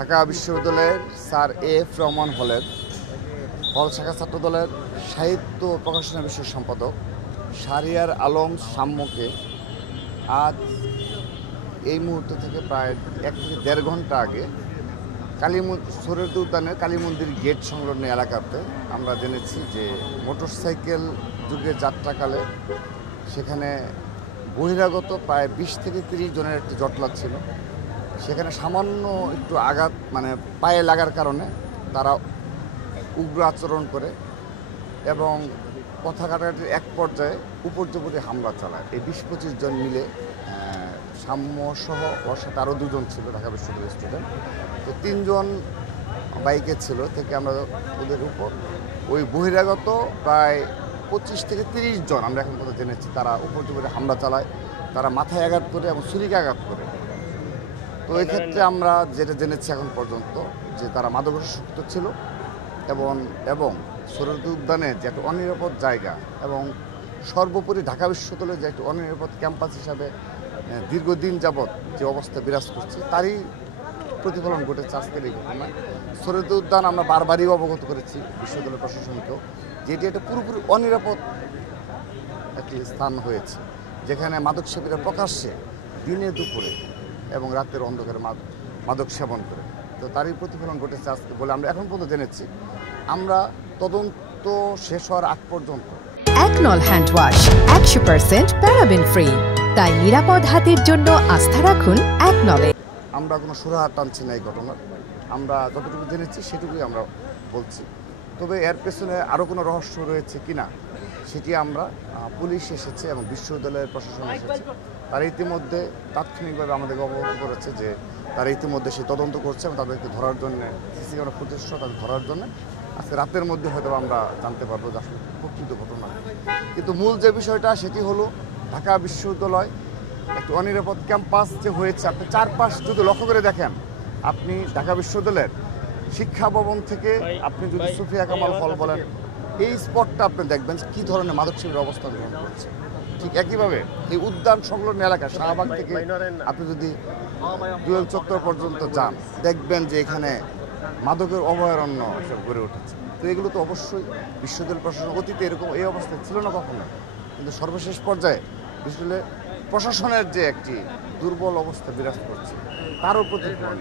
ঢাকা বিশ্ববিদ্যালয়ের sir F Rahman হলের হল শাখা ছাত্রদলের সাহিত্য প্রকাশনা বিষয়ের সম্পাদক শাহরিয়ার আলম সাম্যকে আজ এই মুহূর্ত থেকে প্রায় 1 থেকে 1.5 ঘন্টা আগে সোহরাওয়ার্দী উদ্যানের কালী মন্দির গেট সংলগ্ন এলাকাতে আমরা জেনেছি যে মোটরসাইকেল যুগে যাত্রাকালে সেখানে বহিরাগত প্রায় 20 থেকে 30 জনের একটি জটলা ছিল। সেখানে সামান্য একটু আঘাত পায়ে লাগার কারণে তারা উগ্র আচরণ করে এবং কথা কাটাকাটির এক পর্যায়ে উপর্যুপরি হামলা চালায়। এই 20-25 জন মিলে সাম্যসহ ওর সাথে আরও 2 জন ছিল ঢাকা বিশ্ববিদ্যালয়ের স্টুডেন্ট। তো 3 জন বাইকে ছিল থেকে আমরা ওদের উপর ওই বহিরাগত প্রায় 25 থেকে 30 জন আমরা এখন কথা জেনেছি তারা উপর্যুপরি হামলা চালায়। তারা মাথায় আঘাত করে এবং ছুরিকে আঘাত করে। তো এই ক্ষেত্রে আমরা যেটা জেনেছি এখন পর্যন্ত যে তারা মাদকাসক্ত ছিল এবং সোহরাওয়ার্দী উদ্যানে যে একটা অনিরাপদ জায়গা এবং সর্বোপরি ঢাকা বিশ্ববিদ্যালয়ে যে একটা অনিরাপদ ক্যাম্পাস হিসাবে দীর্ঘদিন যাবৎ যে অবস্থা বিরাজ করছে তারই প্রতিফলন ঘটেছে আজকের এই ঘটনায়। সোহরাওয়ার্দী উদ্যান আমরা বারবারই অবগত করেছি বিশ্ববিদ্যালয় প্রশাসনকেও যে এটি একটা পুরোপুরি অনিরাপদ একটি স্থান হয়েছে, যেখানে মাদক সেবীরা প্রকাশ্যে দিনে দুপুরে এবং রাতের অন্ধকারে মাদক সেবন করে। তো তারই প্রতিফলন ঘটেছে আজকে বলে আমরা এখন পর্যন্ত জেনেছি। আমরা তদন্ত শেষ হওয়ার আগ পর্যন্ত একনল হ্যান্ড ওয়াশ 100% প্যারাবেন ফ্রি, তাই নিরাপদ হাতের জন্য আস্থা রাখুন একনলে। আমরা কোনো সুরাহা টানছি না এই ঘটনার। আমরা যতটুকু জেনেছি সেটুকুই আমরা বলছি। তবে এর পেছনে আরও কোনো রহস্য রয়েছে কিনা সেটি আমরা পুলিশ এসেছে এবং বিশ্ববিদ্যালয়ের প্রশাসন এসেছে, তারা ইতিমধ্যে তাৎক্ষণিকভাবে আমাদেরকে অবগত করেছে যে তারা ইতিমধ্যে সেই তদন্ত করছে এবং তাদেরকে ধরার জন্য সিসি ক্যামেরা ফুটেজ তাদের ধরার জন্য আজকে রাতের মধ্যে হয়তো আমরা জানতে পারবো যে আসলে প্রকৃত ঘটনা। কিন্তু মূল যে বিষয়টা সেটি হলো ঢাকা বিশ্ববিদ্যালয় একটি অনিরাপদ ক্যাম্পাস যে হয়েছে। আপনি চারপাশ যদি লক্ষ্য করে দেখেন, আপনি ঢাকা বিশ্ববিদ্যালয়ের শিক্ষা ভবন থেকে আপনি যদি সুফিয়া কামাল হল বলেন, এই স্পটটা আপনি দেখবেন কী ধরনের মাদক সেবীর অবস্থান গ্রহণ করছে। ঠিক একইভাবে এই উদ্যান সংলগ্ন এলাকা শাহবাগ থেকে আপনি যদি জুয়েল চত্বর পর্যন্ত যান, দেখবেন যে এখানে মাদকের অভয়ারণ্য সব গড়ে উঠেছে। তো এগুলো তো অবশ্যই বিশ্ববিদ্যালয় প্রশাসন অতীতে এরকম এই অবস্থায় ছিল না কখনো, কিন্তু সর্বশেষ পর্যায়ে বিশ্ববিদ্যালয় প্রশাসনের যে একটি দুর্বল অবস্থা বিরাজ করছে তারও প্রতিফলন